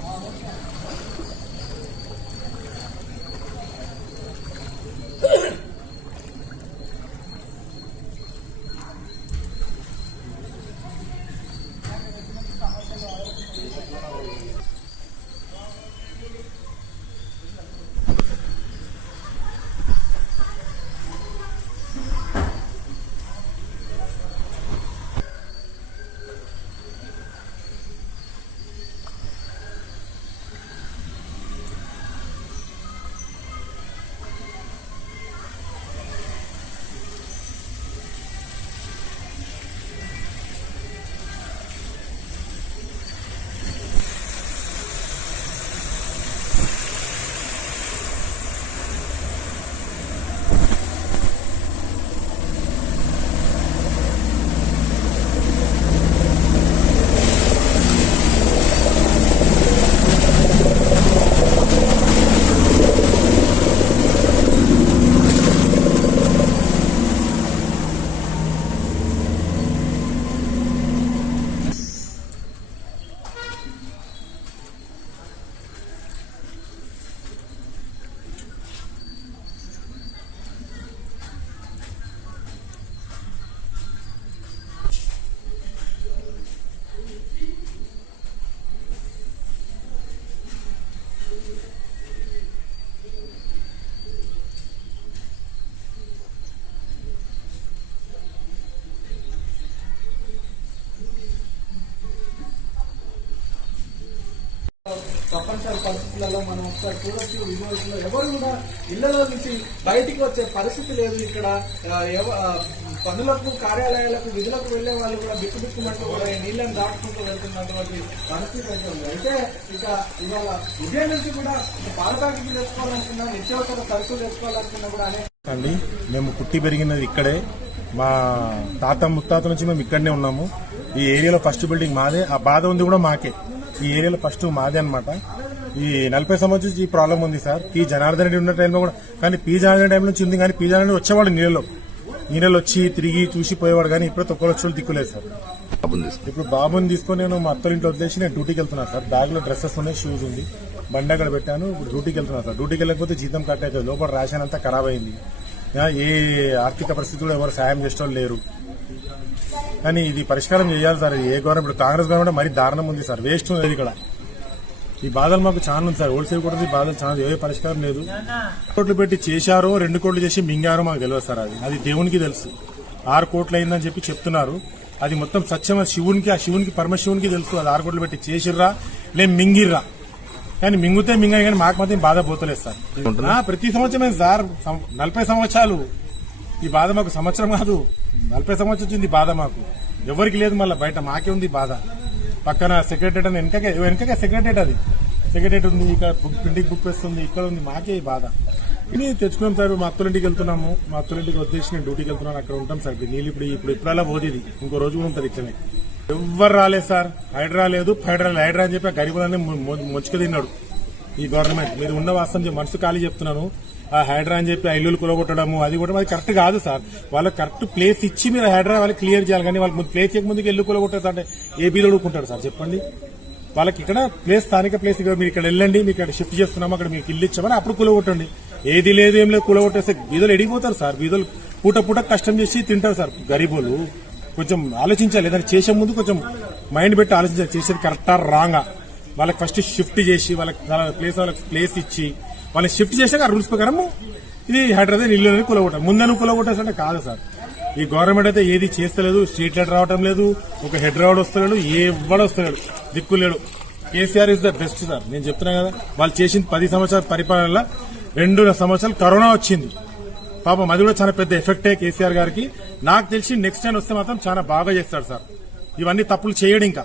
All the time. తప్పనిసరి పరిస్థితులలో మనం ఒకసారి చూడొచ్చు. విజువల్స్ ఎవరు కూడా ఇళ్ళలో నుంచి బయటికి వచ్చే పరిస్థితి లేదు. ఇక్కడ పనులకు కార్యాలయాలకు విధులకు వెళ్ళే వాళ్ళు కూడా బిక్కుబిక్కుమంటూ కూడా నీళ్ళని దాటుకుంటూ వెళ్తున్నటువంటి పరిస్థితి అయితే ఉంది అయితే ఇక ఇవాళ ఉదయం నుంచి కూడా ఇక తెచ్చుకోవాలనుకున్నా నిత్యావసర సరుకులు తెచ్చుకోవాలనుకున్నా కూడా అనే అండి మేము పుట్టి పెరిగినది ఇక్కడే. మా తాత ముత్తాత నుంచి మేము ఇక్కడనే ఉన్నాము. ఈ ఏరియాలో ఫస్ట్ బిల్డింగ్ మాదే. ఆ బాధ ఉంది కూడా మాకే. ఈ ఏరియాలో ఫస్ట్ మాదే అన్నమాట. ఈ నలభై సంవత్సరం ఈ ప్రాబ్లం ఉంది సార్. పి జనార్దన్ రెడ్డి ఉన్న టైంలో కూడా కానీ పి జనార్దన్ టైం నుంచి ఉంది కానీ పి జనార్దన్ వచ్చేవాడు నీళ్ళలో. నీళ్ళలో వచ్చి తిరిగి చూసి పోయేవాడు కానీ ఇప్పుడు తొక్కలు వచ్చి దిక్కులేదు సార్. ఇప్పుడు బాబుని తీసుకొని నేను మా అత్తల ఇంట్లో వదిలేసి నేను డ్యూటీకి వెళ్తున్నాను సార్. బ్యాగ్లో డ్రెస్సెస్ ఉన్నాయి షూస్ ఉంది. బండి అక్కడ పెట్టాను ఇప్పుడు డ్యూటీకి వెళ్తున్నాను సార్. డ్యూటీకి వెళ్ళకపోతే జీతం కట్ అవుతుంది. లోపల రేషన్ అంతా ఖరాబ్ అయింది. ఏ ఆర్థిక పరిస్థితుల్లో ఎవరు సాయం చేసేవాళ్ళు లేరు. కానీ ఇది పరిష్కారం చేయాలి సార్. ఏ గవర్నమెంట్ ఇప్పుడు కాంగ్రెస్ గవర్నమెంట్ మరీ దారుణం ఉంది సార్. వేస్ట్ ఉంది ఇక్కడ. ఈ బాధలు మాకు చాలా ఉంది సార్. హోల్సేల్ కూడా ఈ బాధలు చాలా ఏ పరిష్కారం లేదు. కోట్లు పెట్టి చేశారో రెండు కోట్లు చేసి మింగారో మాకు తెలియదు సార్ అది. అది దేవునికి తెలుసు. ఆరు కోట్లు అయిందని చెప్పి చెప్తున్నారు. అది మొత్తం సత్యం శివునికి ఆ శివునికి పరమశివునికి తెలుసు. అది ఆరు కోట్లు పెట్టి చేసిర్రా లే మింగిర్రా. కానీ మింగుతే మింగా కానీ మాకు మాత్రం బాధ పోతలేదు సార్. ప్రతి సంవత్సరమే సార్. నలభై సంవత్సరాలు ఈ బాధ మాకు సంవత్సరం కాదు. నలభై సంవత్సరం వచ్చింది బాధ మాకు. ఎవరికి లేదు మళ్ళీ బయట మాకే ఉంది బాధ. పక్కన సెక్రటరేట్ అని వెనకకే వెనకకే సెక్రటరేట్ అది. సెక్రటరేట్ ఉంది ఇక్కడ బుక్ ప్రింటింగ్ బుక్ వేస్తుంది ఇక్కడ ఉంది మాకే ఈ బాధ. ఇది తెచ్చుకున్నాం సార్ మా అత్తలింటికి వెళ్తున్నాము. మా అత్తలింటికి వచ్చేసి నేను డ్యూటీకి వెళ్తున్నాను అక్కడ ఉంటాం సార్. నీళ్ళు ఇప్పుడు ఇప్పుడు ఇప్పుడల్లా పోతుంది ఇంకో రోజు కూడా ఉంటుంది ఇట్లనే ఎవ్వరు రాలేదు సార్? హైడ్రా లేదు ఫైడ్రా లేదు. హైడ్రా అని చెప్పి ఆ గరీబులన్నీ ముంచుకు తిన్నాడు. ఈ గవర్నమెంట్ మీరు ఉన్న వాస్తవం మనసు ఖాళీ చెప్తున్నాను. ఆ హైడ్రా అని చెప్పి ఆ ఇల్లులు కులగొట్టడము అది కూడా అది కరెక్ట్ కాదు సార్. వాళ్ళకి కరెక్ట్ ప్లేస్ ఇచ్చి మీరు హైడ్రా వాళ్ళకి క్లియర్ చేయాలి. కానీ వాళ్ళకి ముందు ప్లేస్ ముందుకు ఇల్లు కులగొట్టారు అంటే ఏ బీదోడు సార్? చెప్పండి. వాళ్ళకి ఇక్కడ ప్లేస్ స్థానిక ప్లేస్ ఇక్కడ మీరు ఇక్కడ వెళ్ళండి. మీకు ఇక్కడ షిఫ్ట్ చేస్తున్నాము. అక్కడ మీకు ఇల్లు ఇచ్చామని అప్పుడు కూలగొట్టండి. ఏది లేదు ఏం లేదు కూలగొట్టేస్తే బీదలు ఎడిగిపోతారు సార్. బీదలు పూట పూట కష్టం చేసి తింటారు సార్ గరీబులు కొంచెం ఆలోచించాలి. ఏదైనా చేసే ముందు కొంచెం మైండ్ పెట్టి ఆలోచించాలి. చేసేది కరెక్టా రాంగా వాళ్ళకి ఫస్ట్ షిఫ్ట్ చేసి వాళ్ళకి వాళ్ళ ప్లేస్ వాళ్ళకి ప్లేస్ ఇచ్చి వాళ్ళని షిఫ్ట్ చేసాక ఆ రూల్స్ ప్రకారం ఇది హైదరాబాద్ ఇల్లు అనేది కులగొట్టాలి ముందని అంటే కాదు సార్. ఈ గవర్నమెంట్ అయితే ఏది చేస్తలేదు స్ట్రీట్ లైట్ రావటం లేదు ఒక హెడ్ రావడం వస్తలేడు ఎవడు ఎవ్వడు వస్తలేడు దిక్కులేడు KCR is the best sir. నేను చెప్తున్నా కదా వాళ్ళు చేసిన పది సంవత్సరాల పరిపాలనలో రెండు సంవత్సరాలు కరోనా వచ్చింది. పాపం అది కూడా చాలా పెద్ద ఎఫెక్టే కేసీఆర్ గారికి. నాకు తెలిసి నెక్స్ట్ టైం వస్తే మాత్రం చాలా బాగా చేస్తాడు సార్. ఇవన్నీ తప్పులు చేయడు ఇంకా.